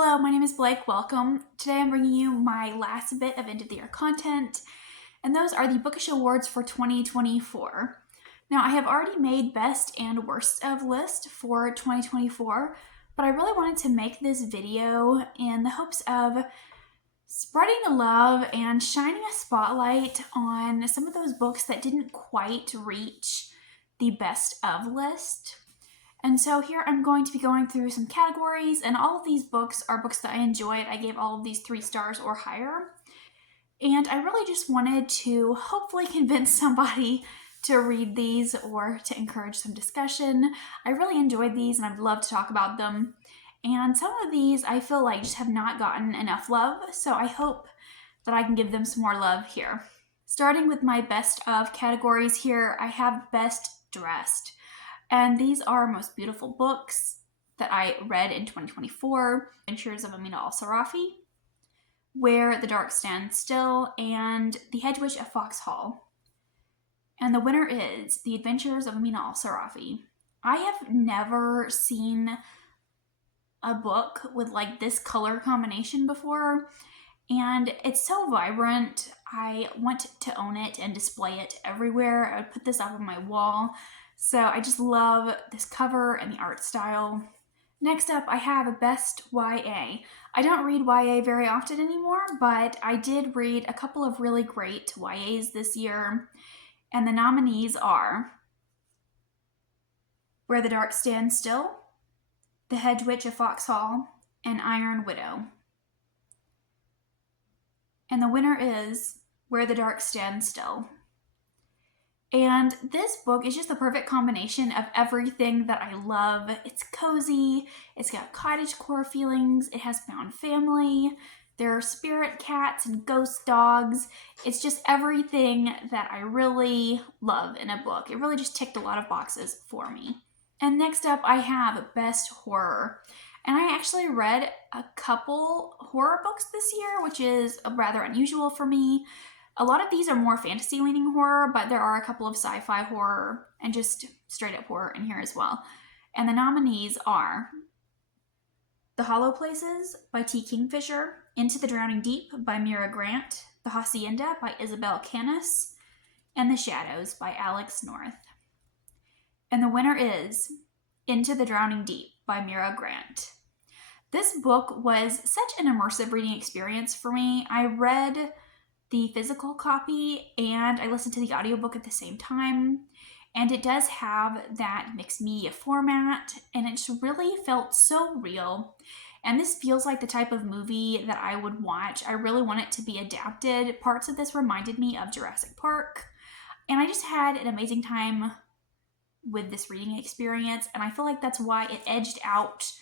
Hello, my name is Blake. Welcome. Today I'm bringing you my last bit of end of the year content, and those are the Bookish Awards for 2024. Now, I have already made best and worst of list for 2024, but I really wanted to make this video in the hopes of spreading the love and shining a spotlight on some of those books that didn't quite reach the best of list. And so here I'm going to be going through some categories, and all of these books are books that I enjoyed. I gave all of these 3 stars or higher. And I really just wanted to hopefully convince somebody to read these or to encourage some discussion. I really enjoyed these and I'd love to talk about them. And some of these I feel like just have not gotten enough love, so I hope that I can give them some more love here. Starting with my best of categories here, I have Best Dressed. And these are most beautiful books that I read in 2024. Adventures of Amina al-Sarafi, Where the Dark Stands Still, and The Hedge Witch of Foxhall. And the winner is The Adventures of Amina al-Sarafi. I have never seen a book with like this color combination before, and it's so vibrant. I want to own it and display it everywhere. I would put this up on my wall. So I just love this cover and the art style. Next up, I have Best YA. I don't read YA very often anymore, but I did read a couple of really great YAs this year. And the nominees are Where the Dark Stands Still, The Hedge Witch of Foxhall, and Iron Widow. And the winner is Where the Dark Stands Still. And this book is just the perfect combination of everything that I love. It's cozy, it's got cottagecore feelings, it has found family, there are spirit cats and ghost dogs. It's just everything that I really love in a book. It really just ticked a lot of boxes for me. And next up, I have Best Horror. And I actually read a couple horror books this year, which is rather unusual for me. A lot of these are more fantasy-leaning horror, but there are a couple of sci-fi horror and just straight-up horror in here as well. And the nominees are The Hollow Places by T. Kingfisher, Into the Drowning Deep by Mira Grant, The Hacienda by Isabel Canis, and The Shadows by Alex North. And the winner is Into the Drowning Deep by Mira Grant. This book was such an immersive reading experience for me. I read the physical copy and I listened to the audiobook at the same time, and it does have that mixed media format, and it just really felt so real. And this feels like the type of movie that I would watch. I really want it to be adapted. Parts of this reminded me of Jurassic Park, and I just had an amazing time with this reading experience, and I feel like that's why it edged out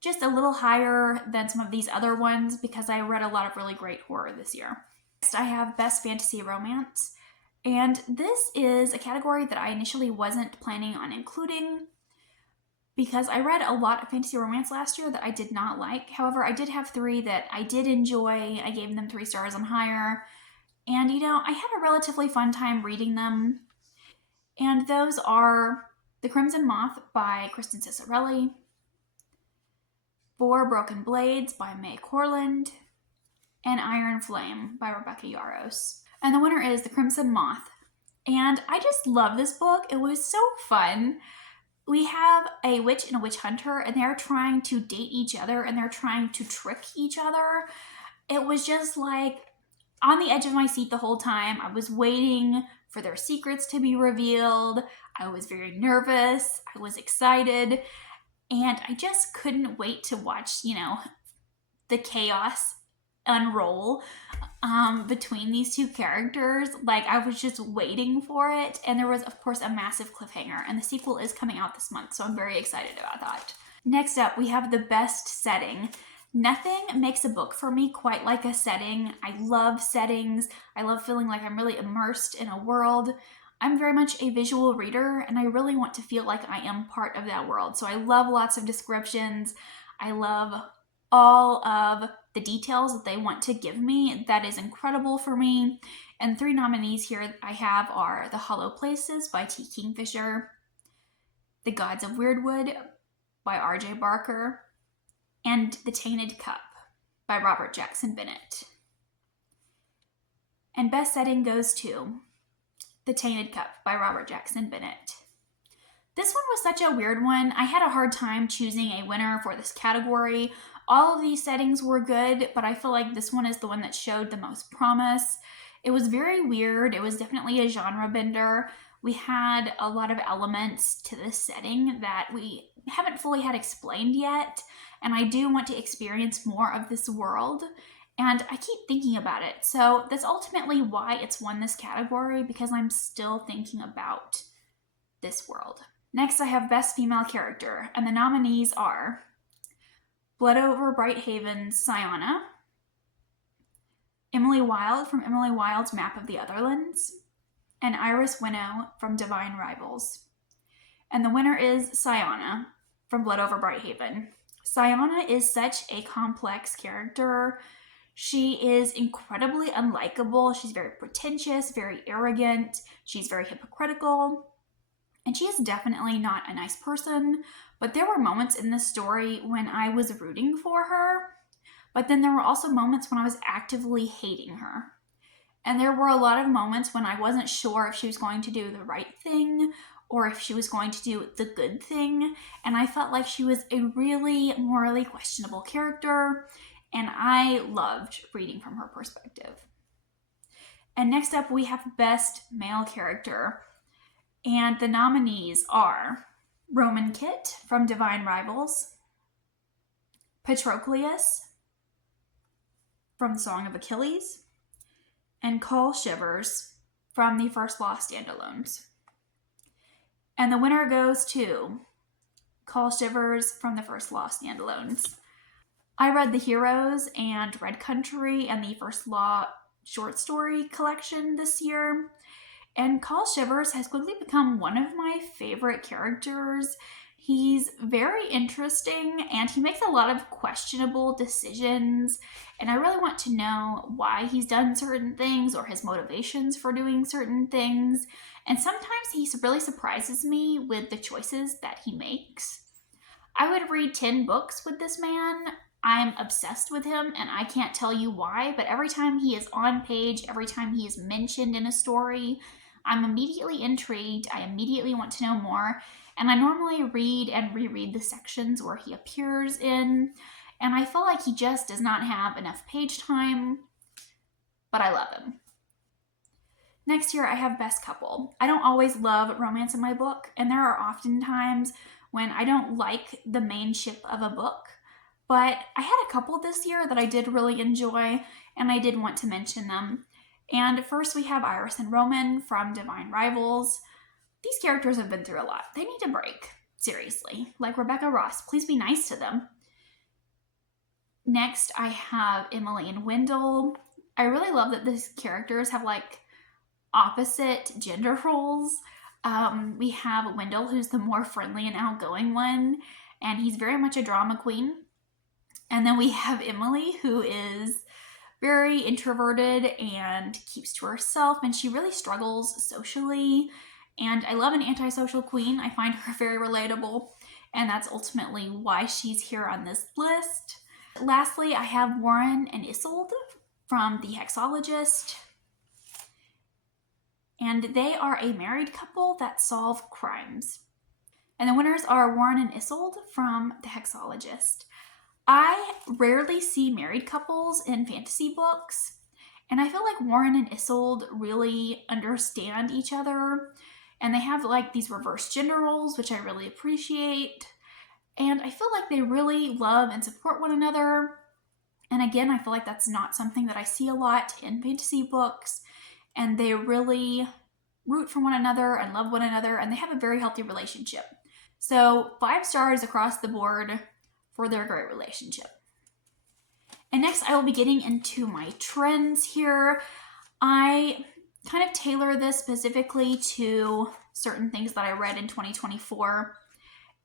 just a little higher than some of these other ones, because I read a lot of really great horror this year. Next, I have Best Fantasy Romance, and this is a category that I initially wasn't planning on including because I read a lot of fantasy romance last year that I did not like. However, I did have 3 that I did enjoy. I gave them 3 stars and higher, and I had a relatively fun time reading them. And those are The Crimson Moth by Kristen Cicerelli, Four Broken Blades by May Corland, and Iron Flame by Rebecca Yarros. And the winner is The Crimson Moth. And I just love this book. It was so fun. We have a witch and a witch hunter, and they're trying to date each other, and they're trying to trick each other. It was just like on the edge of my seat the whole time. I was waiting for their secrets to be revealed. I was very nervous. I was excited. And I just couldn't wait to watch, the chaos unroll between these 2 characters. Like, I was just waiting for it. And there was, of course, a massive cliffhanger. And the sequel is coming out this month, so I'm very excited about that. Next up, we have the best setting. Nothing makes a book for me quite like a setting. I love settings. I love feeling like I'm really immersed in a world. I'm very much a visual reader, and I really want to feel like I am part of that world. So I love lots of descriptions. I love all of the details that they want to give me. That is incredible for me. And 3 nominees here I have are The Hollow Places by T. Kingfisher, The Gods of Weirdwood by R.J. Barker, and The Tainted Cup by Robert Jackson Bennett. And best setting goes to The Tainted Cup by Robert Jackson Bennett. This one was such a weird one. I had a hard time choosing a winner for this category. All of these settings were good, but I feel like this one is the one that showed the most promise. It was very weird. It was definitely a genre bender. We had a lot of elements to this setting that we haven't fully had explained yet, and I do want to experience more of this world, and I keep thinking about it. So that's ultimately why it's won this category, because I'm still thinking about this world. Next, I have Best Female Character, and the nominees are Blood Over Bright Haven's Siona, Emily Wilde from Emily Wilde's Map of the Otherlands, and Iris Winnow from Divine Rivals. And the winner is Siona from Blood Over Bright Haven. Siona is such a complex character. She is incredibly unlikable. She's very pretentious, very arrogant. She's very hypocritical. And she is definitely not a nice person. But there were moments in this story when I was rooting for her. But then there were also moments when I was actively hating her. And there were a lot of moments when I wasn't sure if she was going to do the right thing or if she was going to do the good thing. And I felt like she was a really morally questionable character, and I loved reading from her perspective. And next up, we have Best Male Character. And the nominees are Roman Kit from Divine Rivals, Patroclus from The Song of Achilles, and Cole Shivers from the First Law Standalones. And the winner goes to Cole Shivers from the First Law Standalones. I read The Heroes and Red Country and the First Law short story collection this year, and Cole Shivers has quickly become one of my favorite characters. He's very interesting, and he makes a lot of questionable decisions, and I really want to know why he's done certain things or his motivations for doing certain things. And sometimes he really surprises me with the choices that he makes. I would read 10 books with this man. I'm obsessed with him, and I can't tell you why, but every time he is on page, every time he is mentioned in a story, I'm immediately intrigued. I immediately want to know more. And I normally read and reread the sections where he appears in, and I feel like he just does not have enough page time, but I love him. Next year, I have Best Couple. I don't always love romance in my book, and there are often times when I don't like the main ship of a book, but I had a couple this year that I did really enjoy, and I did want to mention them. And first, we have Iris and Roman from Divine Rivals. These characters have been through a lot. They need a break. Seriously. Like Rebecca Ross, please be nice to them. Next, I have Emily and Wendell. I really love that these characters have like opposite gender roles. We have Wendell, who's the more friendly and outgoing one, and he's very much a drama queen. And then we have Emily, who is very introverted and keeps to herself, and she really struggles socially. And I love an antisocial queen. I find her very relatable, and that's ultimately why she's here on this list. Lastly, I have Warren and Isolde from The Hexologist. And they are a married couple that solve crimes. And the winners are Warren and Isolde from The Hexologist. I rarely see married couples in fantasy books, and I feel like Warren and Isolde really understand each other, and they have like these reverse gender roles, which I really appreciate, and I feel like they really love and support one another. And again, I feel like that's not something that I see a lot in fantasy books, and they really root for one another and love one another, and they have a very healthy relationship. So 5 stars across the board for their great relationship. And next, I will be getting into my trends here. I kind of tailor this specifically to certain things that I read in 2024.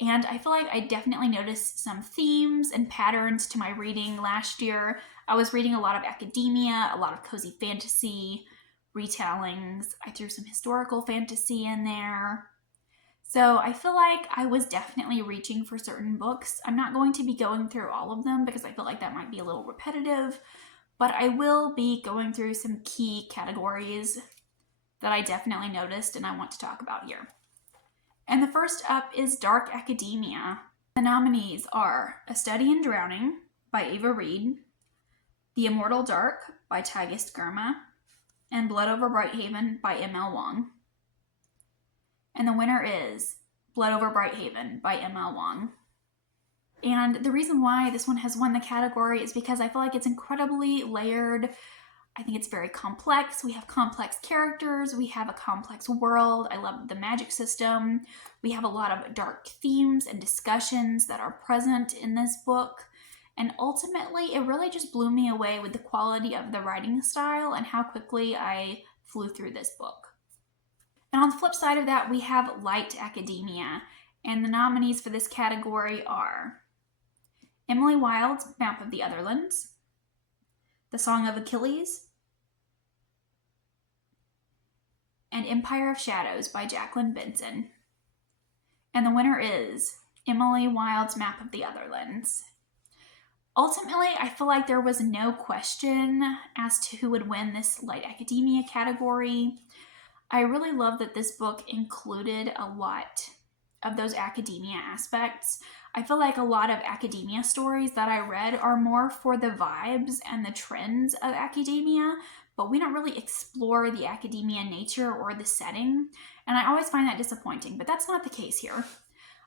And I feel like I definitely noticed some themes and patterns to my reading last year. I was reading a lot of academia, a lot of cozy fantasy, retellings. I threw some historical fantasy in there. So I feel like I was definitely reaching for certain books. I'm not going to be going through all of them because I feel like that might be a little repetitive, but I will be going through some key categories that I definitely noticed and I want to talk about here. And the first up is dark academia. The nominees are A Study in Drowning by Ava Reed, The Immortal Dark by Tigist Girma, and Blood Over Brighthaven by M.L. Wong. And the winner is Blood Over Brighthaven by M.L. Wong. And the reason why this one has won the category is because I feel like it's incredibly layered. I think it's very complex. We have complex characters. We have a complex world. I love the magic system. We have a lot of dark themes and discussions that are present in this book. And ultimately, it really just blew me away with the quality of the writing style and how quickly I flew through this book. And on the flip side of that, we have light academia. And the nominees for this category are Emily Wilde's Map of the Otherlands, The Song of Achilles, and Empire of Shadows by Jacqueline Benson. And the winner is Emily Wilde's Map of the Otherlands. Ultimately, I feel like there was no question as to who would win this light academia category. I really love that this book included a lot of those academia aspects. I feel like a lot of academia stories that I read are more for the vibes and the trends of academia, but we don't really explore the academia nature or the setting, and I always find that disappointing, but that's not the case here.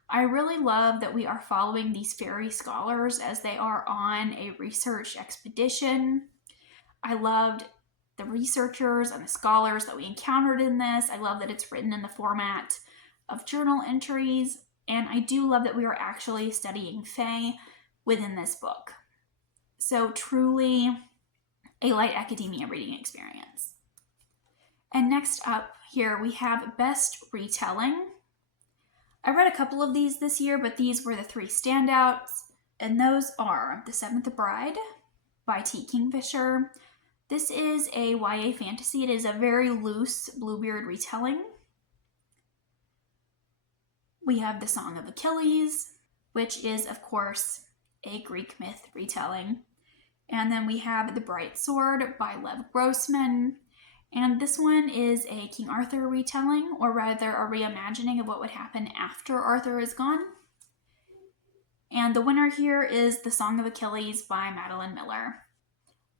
I really love that we are following these fairy scholars as they are on a research expedition. I loved the researchers and the scholars that we encountered in this. I love that it's written in the format of journal entries, and I do love that we are actually studying Fae within this book. So truly a light academia reading experience. And next up here we have Best Retelling. I read a couple of these this year, but these were the three standouts, and those are The Seventh Bride by T. Kingfisher. This is a YA fantasy. It is a very loose Bluebeard retelling. We have The Song of Achilles, which is, of course, a Greek myth retelling. And then we have The Bright Sword by Lev Grossman. And this one is a King Arthur retelling, or rather a reimagining of what would happen after Arthur is gone. And the winner here is The Song of Achilles by Madeline Miller.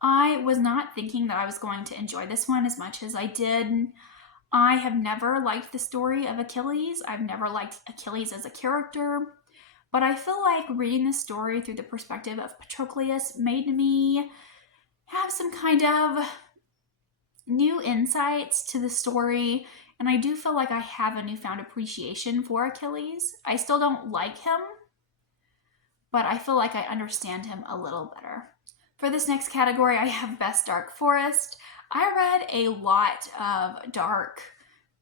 I was not thinking that I was going to enjoy this one as much as I did. I have never liked the story of Achilles. I've never liked Achilles as a character. But I feel like reading the story through the perspective of Patroclus made me have some kind of new insights to the story, and I do feel like I have a newfound appreciation for Achilles. I still don't like him, but I feel like I understand him a little better. For this next category, I have Best Dark Forest. I read a lot of dark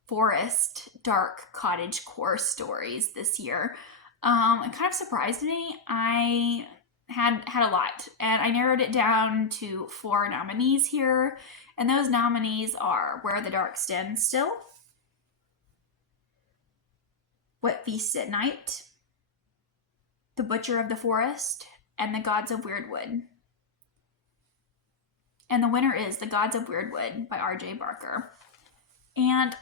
forest, dark cottagecore stories this year. It kind of surprised me. I had a lot, and I narrowed it down to 4 nominees here. And those nominees are Where the Dark Stands Still, What Feasts at Night, The Butcher of the Forest, and The Gods of Weirdwood. And the winner is The Gods of Weirdwood by R.J. Barker. And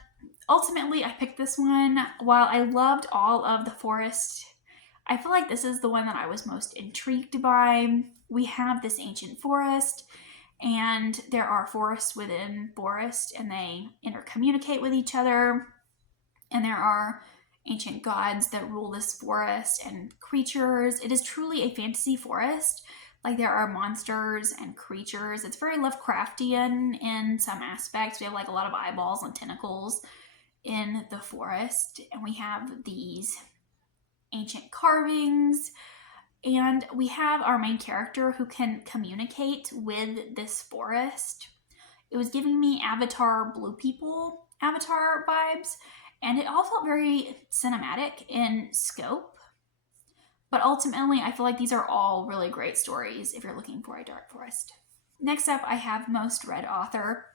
ultimately, I picked this one. While I loved all of the forest, I feel like this is the one that I was most intrigued by. We have this ancient forest, and there are forests within forest, and they intercommunicate with each other. And there are ancient gods that rule this forest and creatures. It is truly a fantasy forest. Like, there are monsters and creatures. It's very Lovecraftian in some aspects. We have like a lot of eyeballs and tentacles in the forest, and we have these ancient carvings, and we have our main character who can communicate with this forest. It was giving me Avatar Blue People Avatar vibes, and it all felt very cinematic in scope. But ultimately, I feel like these are all really great stories if you're looking for a dark forest. Next up, I have Most Read Author,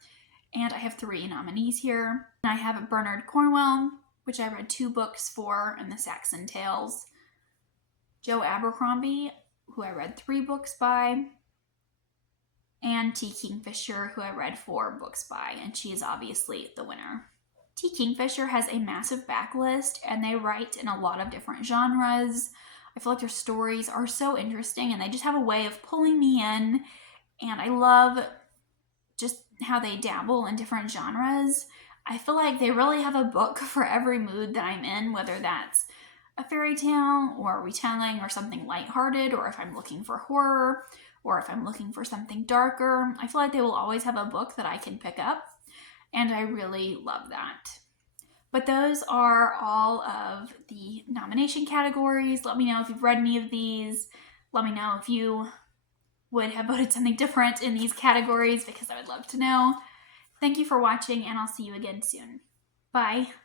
and I have 3 nominees here. I have Bernard Cornwell, which I read 2 books for, and the Saxon Tales. Joe Abercrombie, who I read 3 books by, and T. Kingfisher, who I read 4 books by, and she is obviously the winner. T. Kingfisher has a massive backlist, and they write in a lot of different genres. I feel like their stories are so interesting, and they just have a way of pulling me in, and I love just how they dabble in different genres. I feel like they really have a book for every mood that I'm in, whether that's a fairy tale or a retelling or something lighthearted, or if I'm looking for horror, or if I'm looking for something darker. I feel like they will always have a book that I can pick up, and I really love that. But those are all of the nomination categories. Let me know if you've read any of these. Let me know if you would have voted something different in these categories, because I would love to know. Thank you for watching, and I'll see you again soon. Bye.